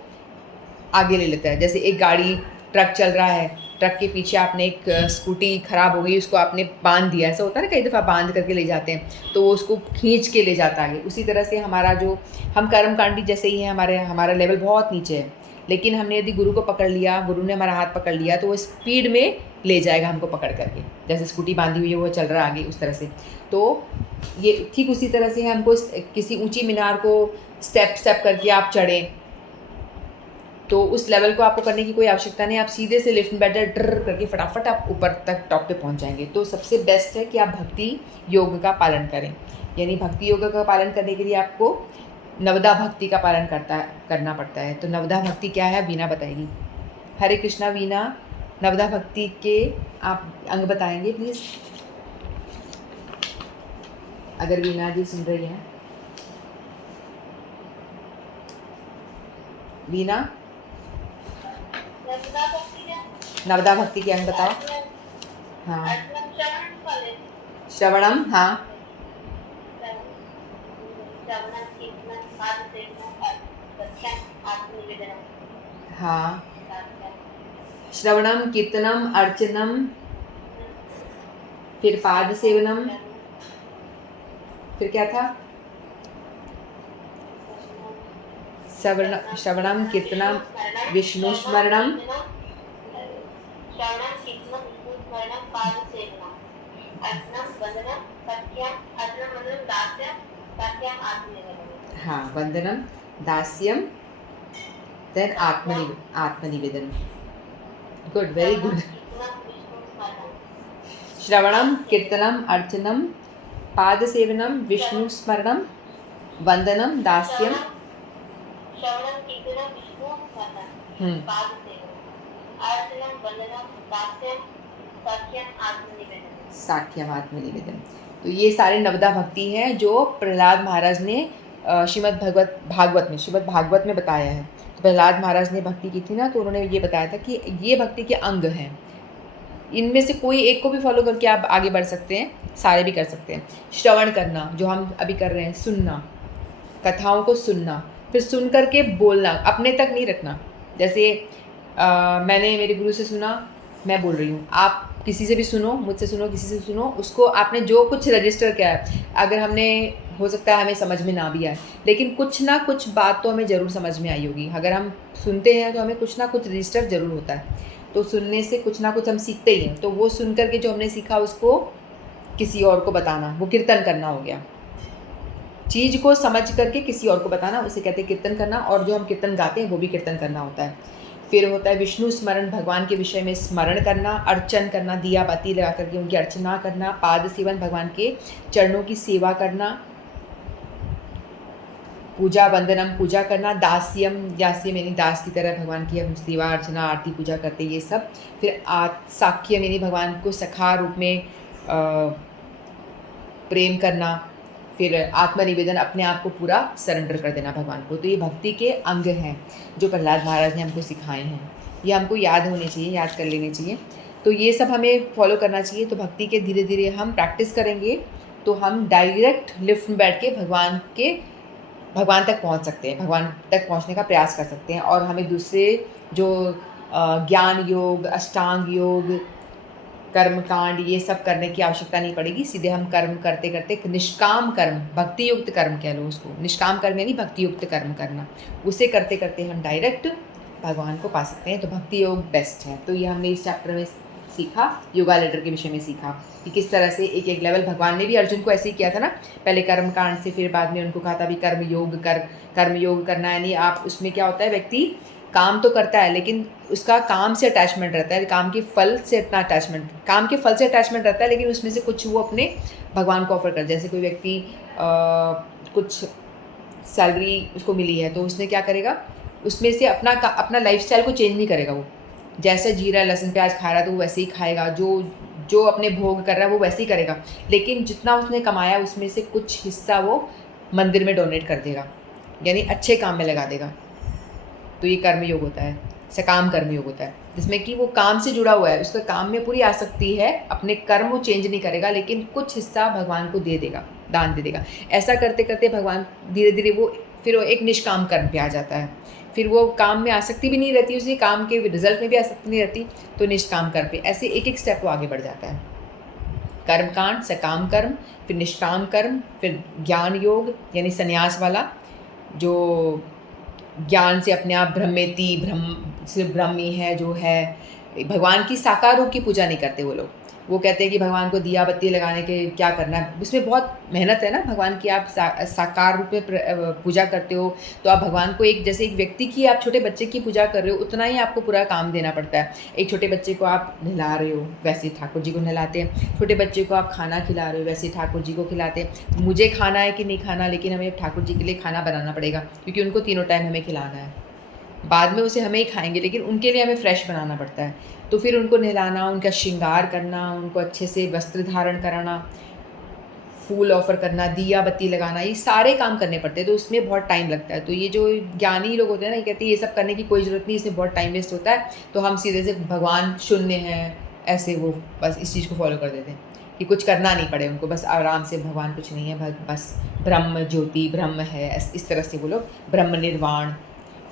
आगे ले लेता है। जैसे एक गाड़ी, ट्रक चल रहा है, ट्रक के पीछे आपने एक स्कूटी ख़राब हो गई, उसको आपने बांध दिया, ऐसा होता है ना, कई दफ़ा बांध करके ले जाते हैं, तो वो उसको खींच के ले जाता है आगे। उसी तरह से हमारा जो हम कर्मकांडी जैसे ही है, हमारा लेवल बहुत नीचे है, लेकिन हमने यदि गुरु को पकड़ लिया, गुरु ने हमारा हाथ पकड़ लिया, तो वो स्पीड में ले जाएगा हमको पकड़ करके। जैसे स्कूटी बांधी हुई है, वो चल रहा है आगे, उस तरह से। तो ये ठीक उसी तरह से हमको किसी ऊँची मीनार को स्टेप करके आप चढ़ें, तो उस लेवल को आपको करने की कोई आवश्यकता नहीं, आप सीधे से लिफ्ट में बैठे ड्र करके फटाफट आप ऊपर तक टॉप पे पहुंच जाएंगे। तो सबसे बेस्ट है कि आप भक्ति योग का पालन करें। यानी भक्ति योग का पालन करने के लिए आपको नवदा भक्ति का पालन करना पड़ता है। तो नवदा भक्ति क्या है, वीणा बताएगी। हरे कृष्णा, वीणा नवदा भक्ति के आप अंग बताएंगे प्लीज़, अगर वीणा जी सुन रही हैं। वीणा, नवदा भक्ति के अंग बताओ। हाँ, श्रवणम, हाँ, हाँ, श्रवणम, कीर्तनम, अर्चनम, फिर पाद सेवनम, फिर क्या था, श्रवणम, कीर्तनम, विष्णु स्मरणम, हाँ, वंदनम, दास्यम, देन आत्मनिवेदन। Good, very good. श्रवणम, कीर्तनम, अर्चनम, पाद सेवनम, विष्णु स्मरणम, वंदनम, दास्यम, साख्यम, आत्मनिवेदन। तो ये सारे नवदा भक्ति हैं जो प्रहलाद महाराज ने श्रीमद् भागवत में बताया है। तो प्रहलाद महाराज ने भक्ति की थी ना, तो उन्होंने ये बताया था कि ये भक्ति के अंग हैं, इनमें से कोई एक को भी फॉलो करके आप आगे बढ़ सकते हैं, सारे भी कर सकते हैं। श्रवण करना, जो हम अभी कर रहे हैं, सुनना, कथाओं को सुनना, फिर सुन करके बोलना, अपने तक नहीं रखना। जैसे मैंने मेरे गुरु से सुना, मैं बोल रही हूँ, आप किसी से भी सुनो, मुझसे सुनो, किसी से सुनो, उसको आपने जो कुछ रजिस्टर किया है, अगर हमने, हो सकता है हमें समझ में ना भी आए, लेकिन कुछ ना कुछ बात तो हमें ज़रूर समझ में आई होगी। अगर हम सुनते हैं तो हमें कुछ ना कुछ रजिस्टर ज़रूर होता है, तो सुनने से कुछ ना कुछ हम सीखते ही हैं। तो वो सुन करके जो हमने सीखा उसको किसी और को बताना, वो कीर्तन करना हो गया। चीज़ को समझ करके किसी और को बताना, उसे कहते हैं कीर्तन करना। और जो हम कीर्तन गाते हैं वो भी कीर्तन करना होता है। फिर होता है विष्णु स्मरण, भगवान के विषय में स्मरण करना, अर्चन करना, दिया बाती लगा करके उनकी अर्चना करना, पाद सेवन, भगवान के चरणों की सेवा करना, पूजा वंदनम, पूजा करना, दास्यम यानी दास की तरह भगवान की हम सेवा अर्चना आरती पूजा करते, ये सब। फिर साख्यम यानी भगवान को सखा रूप में प्रेम करना। फिर आत्मनिवेदन, अपने आप को पूरा सरेंडर कर देना भगवान को। तो ये भक्ति के अंग हैं जो प्रहलाद महाराज ने हमको सिखाए हैं, ये हमको याद होने चाहिए, याद कर लेने चाहिए। तो ये सब हमें फॉलो करना चाहिए। तो भक्ति के धीरे धीरे हम प्रैक्टिस करेंगे तो हम डायरेक्ट लिफ्ट में बैठ के भगवान के भगवान तक पहुँच सकते हैं, भगवान तक पहुँचने का प्रयास कर सकते हैं और हमें दूसरे जो ज्ञान योग, अष्टांग योग, कर्म कांड ये सब करने की आवश्यकता नहीं पड़ेगी। सीधे हम कर्म करते-करते एक निष्काम कर्म, भक्ति युक्त कर्म कह लो उसको। निष्काम कर्म यानी भक्ति युक्त कर्म करना। उसे करते-करते हम डायरेक्ट भगवान को पा सकते हैं, तो भक्ति योग बेस्ट है। तो ये हमने इस चैप्टर में सीखा, योगा लेडर के विषय में सीखा कि किस तरह से एक-एक लेवल भगवान ने भी अर्जुन को ऐसे ही किया था ना, पहले कर्म कांड से फिर बाद में उनको कहा था अभी कर्म योग करना यानी आप उसमें क्या होता है व्यक्ति काम तो करता है लेकिन उसका काम से अटैचमेंट रहता है, काम के फल से इतना अटैचमेंट काम के फल से अटैचमेंट रहता है लेकिन उसमें से कुछ वो अपने भगवान को ऑफर कर जैसे कोई व्यक्ति कुछ सैलरी उसको मिली है तो उसने क्या करेगा उसमें से अपना लाइफस्टाइल को चेंज नहीं करेगा वो जैसे जी रहा है लहसुन प्याज खा रहा है तो वो वैसे ही खाएगा जो जो अपने भोग कर रहा है वो वैसे ही करेगा लेकिन जितना उसने कमाया उसमें से कुछ हिस्सा वो मंदिर में डोनेट कर देगा यानी अच्छे काम में लगा देगा तो ये कर्म योग होता है सकाम कर्म योग होता है जिसमें कि वो काम से जुड़ा हुआ है उसका काम में पूरी आसक्ति है अपने कर्म वो चेंज नहीं करेगा लेकिन कुछ हिस्सा भगवान को दे देगा दान दे देगा ऐसा करते करते भगवान धीरे धीरे वो फिर वो एक निष्काम कर्म पे आ जाता है फिर वो काम में आसक्ति भी नहीं रहती उसी काम के रिजल्ट में भी आसक्ति नहीं रहती तो निष्काम कर्म पे ऐसे एक एक स्टेप वो आगे बढ़ जाता है कर्म कांड सकाम कर्म फिर निष्काम कर्म फिर ज्ञान योग यानी संन्यास वाला जो ज्ञान से अपने आप ब्रह्म सिर्फ ब्रह्म ही है जो है भगवान की साकार रूप की पूजा नहीं करते वो लोग वो कहते हैं कि भगवान को दिया बत्ती लगाने के क्या करना है उसमें बहुत मेहनत है ना भगवान की आप साकार रूप में पूजा करते हो तो आप भगवान को एक जैसे एक व्यक्ति की आप छोटे बच्चे की पूजा कर रहे हो उतना ही आपको पूरा काम देना पड़ता है एक छोटे बच्चे को आप नहला रहे हो वैसे ठाकुर जी को नहलाते हैं छोटे बच्चे को आप खाना खिला रहे हो वैसे ठाकुर जी को खिलाते हैं मुझे खाना है कि नहीं खाना लेकिन हमें ठाकुर जी के लिए खाना बनाना पड़ेगा क्योंकि उनको तीनों टाइम हमें खिलाना है बाद में उसे हमें ही खाएंगे लेकिन उनके लिए हमें फ्रेश बनाना पड़ता है तो फिर उनको नहलाना उनका श्रृंगार करना उनको अच्छे से वस्त्र धारण कराना फूल ऑफर करना दिया बत्ती लगाना ये सारे काम करने पड़ते हैं तो उसमें बहुत टाइम लगता है तो ये जो ज्ञानी लोग होते हैं ना ये कहते हैं ये सब करने की कोई ज़रूरत नहीं इसमें बहुत टाइम वेस्ट होता है तो हम सीधे से भगवान शून्य है ऐसे वो बस इस चीज़ को फॉलो कर देते हैं कि कुछ करना नहीं पड़े उनको बस आराम से भगवान कुछ नहीं है बस ब्रह्म ज्योति ब्रह्म है इस तरह से वो लोग ब्रह्म निर्वाण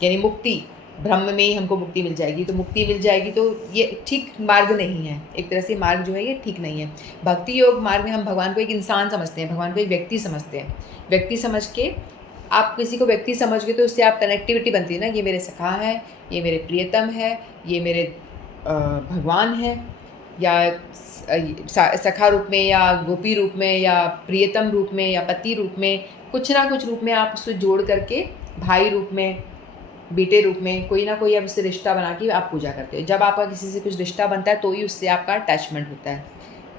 यानी मुक्ति ब्रह्म में ही हमको मुक्ति मिल जाएगी तो मुक्ति मिल जाएगी तो ये ठीक मार्ग नहीं है एक तरह से मार्ग जो है ये ठीक नहीं है भक्ति योग मार्ग में हम भगवान को एक इंसान समझते हैं भगवान को एक व्यक्ति समझते हैं व्यक्ति समझ के आप किसी को व्यक्ति समझ के तो उससे आप कनेक्टिविटी बनती है ना ये मेरे सखा है ये मेरे प्रियतम है ये मेरे भगवान है या सखा रूप में या गोपी रूप में या प्रियतम रूप में या पति रूप में कुछ ना कुछ रूप में आप उससे जोड़ करके भाई रूप में बेटे रूप में कोई ना कोई आप उससे रिश्ता बना के आप पूजा करते हो जब आपका किसी से कुछ रिश्ता बनता है तो ही उससे आपका अटैचमेंट होता है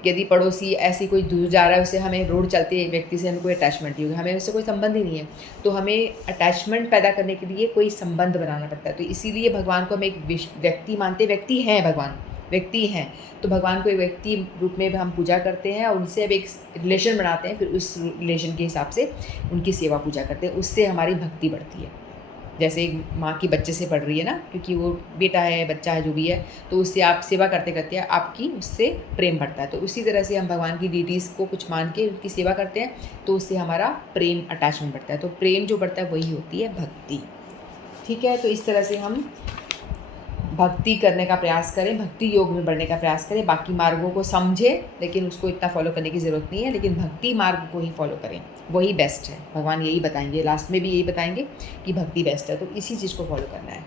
यदि पड़ोसी ऐसी कोई दूर जा रहा है उससे हमें रोड चलते व्यक्ति से हमें कोई अटैचमेंट नहीं होगी हमें उससे कोई संबंध ही नहीं है तो हमें अटैचमेंट पैदा करने के लिए कोई संबंध बनाना पड़ता है तो इसीलिए भगवान को हम एक व्यक्ति मानते व्यक्ति हैं भगवान व्यक्ति हैं तो भगवान को एक व्यक्ति रूप में हम पूजा करते हैं और उनसे अब एक रिलेशन बनाते हैं फिर उस रिलेशन के हिसाब से उनकी सेवा पूजा करते हैं उससे हमारी भक्ति बढ़ती है जैसे एक माँ की बच्चे से पढ़ रही है ना क्योंकि वो बेटा है बच्चा है जो भी है तो उससे आप सेवा करते करते आपकी उससे प्रेम बढ़ता है तो उसी तरह से हम भगवान की डिटीज़ को कुछ मान के उनकी सेवा करते हैं तो उससे हमारा प्रेम अटैचमेंट बढ़ता है तो प्रेम जो बढ़ता है वही होती है भक्ति ठीक है तो इस तरह से हम भक्ति करने का प्रयास करें भक्ति योग में बढ़ने का प्रयास करें बाकी मार्गों को समझें लेकिन उसको इतना फॉलो करने की ज़रूरत नहीं है लेकिन भक्ति मार्ग को ही फॉलो करें वही बेस्ट है भगवान यही बताएंगे लास्ट में भी यही बताएंगे कि भक्ति बेस्ट है तो इसी चीज़ को फॉलो करना है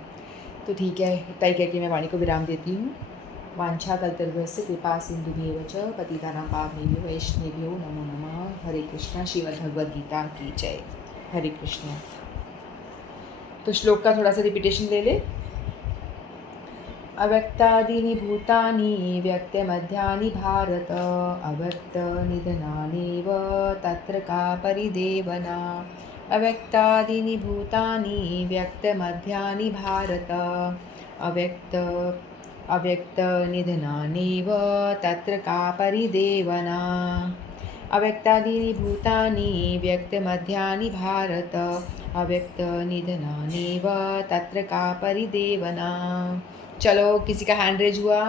तो ठीक है इतना ही कह के मैं वाणी को विराम देती हूँ वांछा कल्पतरुभ्यश्च कृपा सिन्धुभ्येव च पतितानां पावनेभ्यो वैष्णवेभ्यो नमो नमः हरे कृष्णा श्रीमद्भगवद्गीता की जय हरे कृष्णा तो श्लोक का थोड़ा सा रिपीटेशन ले ले अव्यक्तादीनि भूतानि व्यक्तमध्यानि भारत अव्यक्तनिधनानीव तत्र का परिदेवना अव्यक्तादीनि भूतानि व्यक्तमध्यानि भारत अव्यक्तनिधनानीव तत्र का परिदेवना अव्यक्तादीनि भूतानि व्यक्तमध्यानि भारत अव्यक्तनिधनानीव तत्र का परिदेवना चलो किसी का हैंड रेज हुआ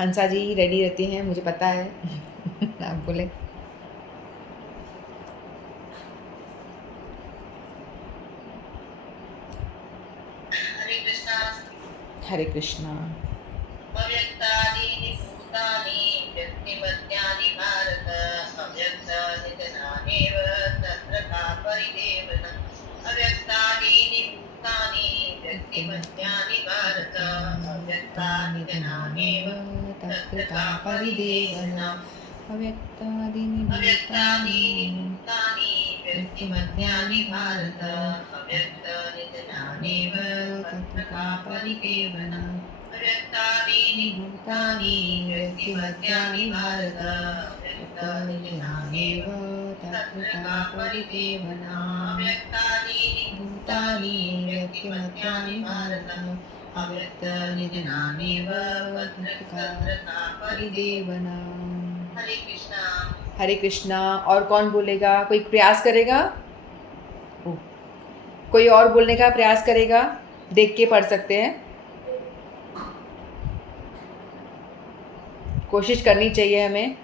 हंसा जी रेडी रहते हैं मुझे पता है आप बोले हरे कृष्णा। अव्यक्तादीनि भूतानि व्यक्तिमत्यानि भारत अव्यक्तनिधनानेव तत्र का परिदेवना। अव्यक्तादीनि भूतानि व्यक्तिमत्यानि भारत अव्यक्तानिधनानेव तत्र का परिदेवना। अव्यक्तादीनि अव्यक्तादीनि भूतानि भूतानि व्यक्तिमत्यानि भारत अव्यक्तनिधनानेव तत्र का परिदेवना। अव्यक्तादीनि भूतानि व्यक्तिमत्यानि भारत अव्यक्तनिधनानेव तत्र का परिदेवना। अव्यक्तादीनि भूतानि व्यक्तिमत्यानि भारत अव्यक्तनिधनानेव तत्र का परिदेवना। हरे कृष्णा। हरे कृष्णा। और कौन बोलेगा? कोई प्रयास करेगा? कोई और बोलने का प्रयास करेगा? देख के पढ़ सकते हैं, कोशिश करनी चाहिए हमें।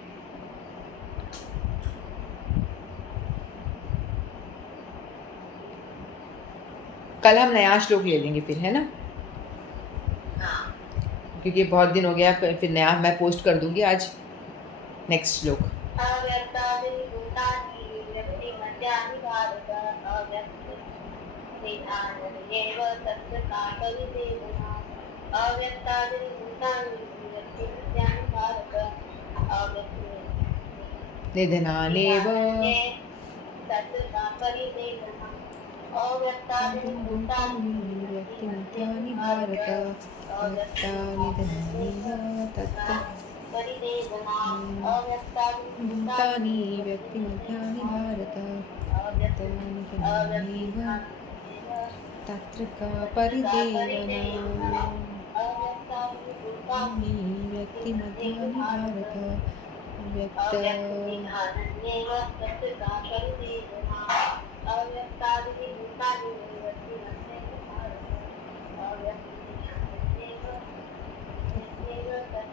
कल हम नया श्लोक ले लेंगे फिर, है ना? क्योंकि बहुत दिन हो गया, फिर नया मैं पोस्ट कर दूंगी आज नेक्स्ट श्लोक। निधनानेव अव्यक्तानि भूतानि व्यक्तिमत्यानि भारत अव्यक्तानिधनानेव तत्र भूतानि व्यक्तिमत्यानि भारत अव्यक्तानिधनानेव तत्र का परिदेवना। व्यक्तिमत्यानि भारत अव्यक्त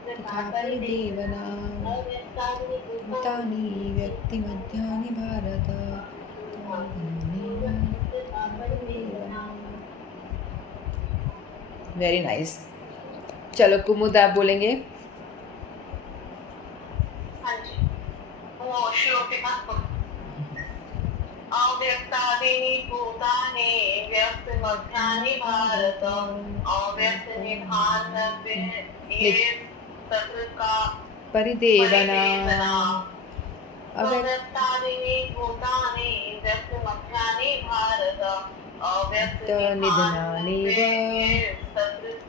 तथा परिदेवना। भूतानि व्यक्तिमत्यानि भारत वेरी नाइस। चलो कुमुद आप बोलेंगे। अव्यक्तादीनि भूतानि व्यक्तिमत्यानि भारत अव्यक्तनिधनानेव तत्र का परिदेवना। अव्यक्तादीनि भूतानि व्यक्तिमत्यानि भारत अव्यक्तनिधनानेव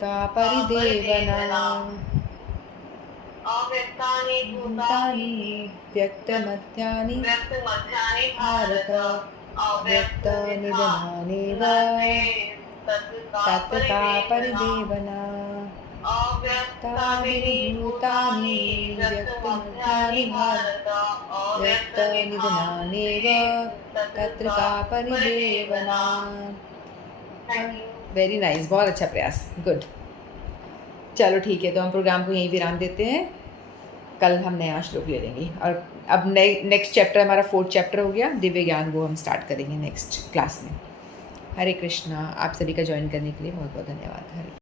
का परिदेवना। अव्यक्तानि भूतानि व्यक्तिमत्यानि भारत अव्यक्तनिधनानेव तत्र का परिदेवना। अव्यक्तानि भूतानि व्यक्तिमत्यानि भारत अव्यक्तनिधनानेव तत्र का परिदेवना। वेरी नाइस, बहुत अच्छा प्रयास, गुड। चलो ठीक है, तो हम प्रोग्राम को यहीं विराम देते हैं। कल हम नया श्लोक ले लेंगे और अब नेक्स्ट चैप्टर हमारा 4th चैप्टर हो गया, दिव्य ज्ञान, वो हम स्टार्ट करेंगे नेक्स्ट क्लास में। हरे कृष्णा। आप सभी का ज्वाइन करने के लिए बहुत बहुत धन्यवाद। हरे